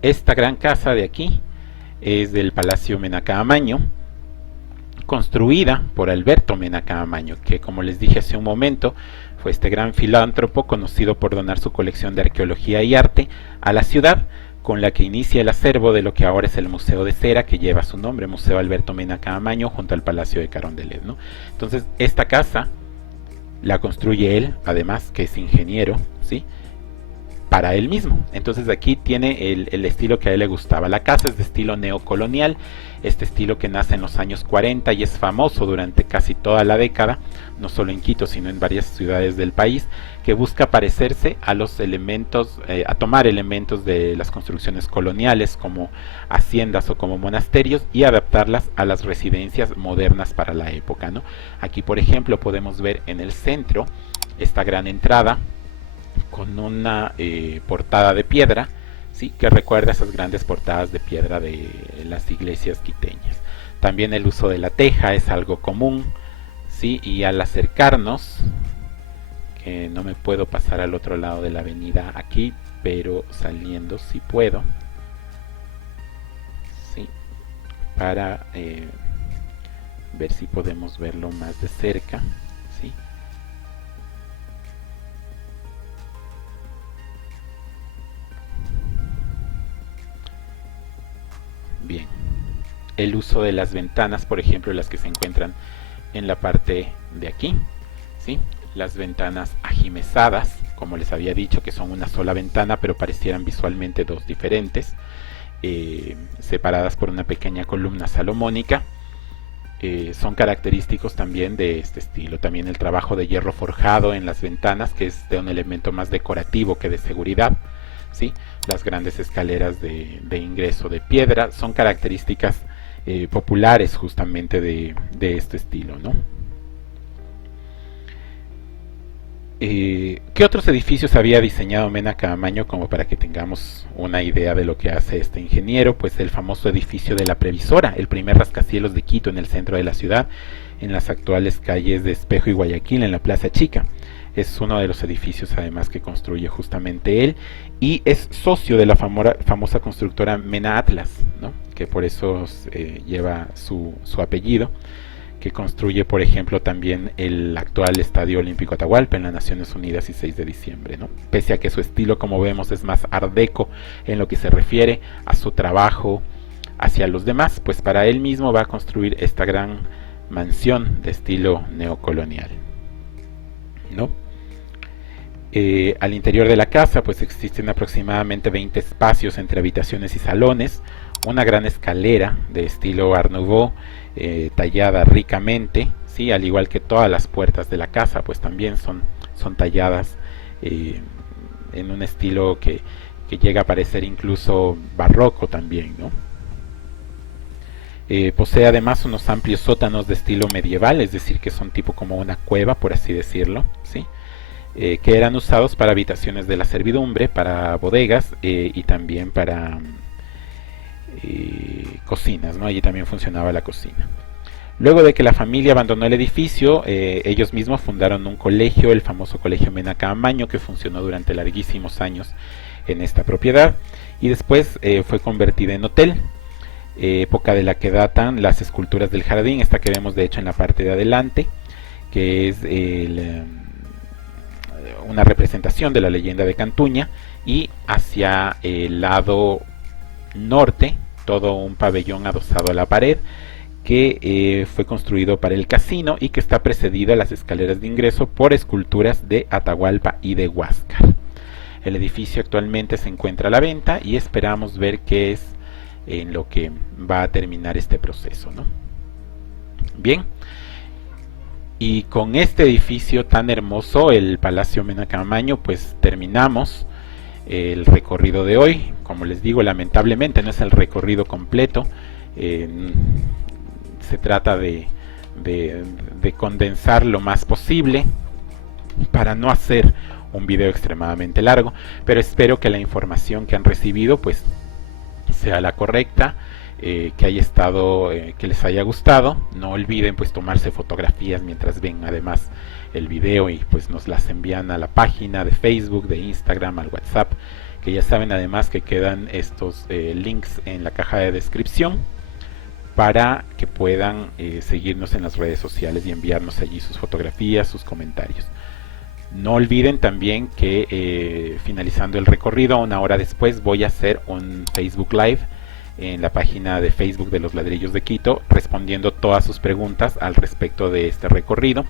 esta gran casa de aquí es del Palacio Mena Caamaño, construida por Alberto Mena Caamaño, que como les dije hace un momento, fue este gran filántropo conocido por donar su colección de arqueología y arte a la ciudad, con la que inicia el acervo de lo que ahora es el Museo de Cera, que lleva su nombre, Museo Alberto Mena Caamaño, junto al Palacio de Carondelet, ¿no? Entonces, esta casa la construye él, además que es ingeniero, ¿sí? Para él mismo. Entonces aquí tiene el estilo que a él le gustaba. La casa es de estilo neocolonial, este estilo que nace en los años 40 y es famoso durante casi toda la década, no solo en Quito, sino en varias ciudades del país, que busca parecerse a los elementos, a tomar elementos de las construcciones coloniales como haciendas o como monasterios y adaptarlas a las residencias modernas para la época, ¿no? Aquí, por ejemplo, podemos ver en el centro esta gran entrada con una portada de piedra, ¿sí? Que recuerda esas grandes portadas de piedra de las iglesias quiteñas. También el uso de la teja es algo común, ¿sí? Y al acercarnos, que no me puedo pasar al otro lado de la avenida aquí, pero saliendo sí puedo, ¿sí? Para ver si podemos verlo más de cerca, ¿sí? Bien, el uso de las ventanas, por ejemplo, las que se encuentran en la parte de aquí, ¿sí? Las ventanas ajimezadas, como les había dicho, que son una sola ventana, pero parecieran visualmente dos diferentes, separadas por una pequeña columna salomónica, son característicos también de este estilo. También el trabajo de hierro forjado en las ventanas, que es de un elemento más decorativo que de seguridad, ¿sí? Las grandes escaleras de ingreso de piedra son características populares justamente de este estilo, ¿no? ¿Qué otros edificios había diseñado Mena Caamaño, como para que tengamos una idea de lo que hace este ingeniero? Pues el famoso edificio de la Previsora, el primer rascacielos de Quito en el centro de la ciudad, en las actuales calles de Espejo y Guayaquil, en la Plaza Chica. Es uno de los edificios además que construye justamente él, y es socio de la famosa constructora Mena Atlas, ¿no? Que por eso lleva su apellido, que construye, por ejemplo, también el actual Estadio Olímpico Atahualpa en las Naciones Unidas y 6 de diciembre, ¿no? Pese a que su estilo, como vemos, es más art deco en lo que se refiere a su trabajo hacia los demás, pues para él mismo va a construir esta gran mansión de estilo neocolonial, ¿no? Al interior de la casa pues existen aproximadamente 20 espacios entre habitaciones y salones, una gran escalera de estilo Art Nouveau, tallada ricamente, ¿sí? Al igual que todas las puertas de la casa pues también son talladas en un estilo que llega a parecer incluso barroco también, ¿no? Posee además unos amplios sótanos de estilo medieval, es decir, que son tipo como una cueva, por así decirlo, ¿sí? Que eran usados para habitaciones de la servidumbre, para bodegas y también para cocinas, ¿no? Allí también funcionaba la cocina. Luego de que la familia abandonó el edificio, ellos mismos fundaron un colegio, el famoso Colegio Mena Caamaño, que funcionó durante larguísimos años en esta propiedad y después fue convertida en hotel, época de la que datan las esculturas del jardín, esta que vemos de hecho en la parte de adelante, que es una representación de la leyenda de Cantuña, y hacia el lado norte todo un pabellón adosado a la pared que fue construido para el casino y que está precedido a las escaleras de ingreso por esculturas de Atahualpa y de Huáscar. El edificio actualmente se encuentra a la venta y esperamos ver qué es en lo que va a terminar este proceso, ¿no? Bien, y con este edificio tan hermoso, el Palacio Mena Caamaño, pues terminamos el recorrido de hoy. Como les digo, lamentablemente no es el recorrido completo. Se trata de condensar lo más posible para no hacer un video extremadamente largo, pero espero que la información que han recibido pues sea la correcta, que haya estado, que les haya gustado. No olviden pues tomarse fotografías mientras ven además el video y pues nos las envían a la página de Facebook, de Instagram, al WhatsApp, que ya saben además que quedan estos links en la caja de descripción para que puedan seguirnos en las redes sociales y enviarnos allí sus fotografías, sus comentarios. No olviden también que finalizando el recorrido, una hora después, voy a hacer un Facebook Live en la página de Facebook de los Ladrillos de Quito, respondiendo todas sus preguntas al respecto de este recorrido,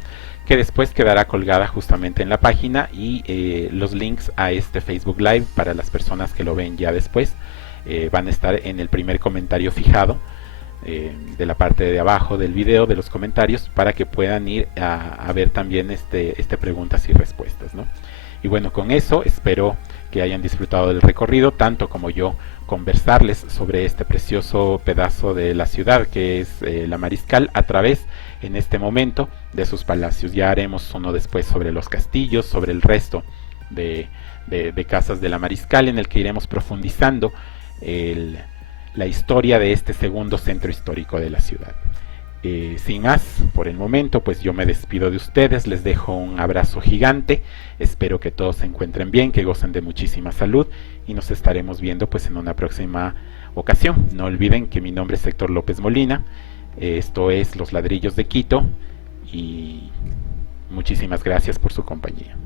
que después quedará colgada justamente en la página, y los links a este Facebook Live para las personas que lo ven ya después van a estar en el primer comentario fijado de la parte de abajo del video, de los comentarios, para que puedan ir a ver también este preguntas y respuestas, ¿no? Y bueno, con eso espero que hayan disfrutado del recorrido, tanto como yo conversarles sobre este precioso pedazo de la ciudad que es la Mariscal, a través en este momento de sus palacios. Ya haremos uno después sobre los castillos, sobre el resto de casas de la Mariscal, en el que iremos profundizando la historia de este segundo centro histórico de la ciudad. Sin más, por el momento, pues yo me despido de ustedes, les dejo un abrazo gigante, espero que todos se encuentren bien, que gocen de muchísima salud, y nos estaremos viendo pues en una próxima ocasión. No olviden que mi nombre es Héctor López Molina, esto es Los Ladrillos de Quito, y muchísimas gracias por su compañía.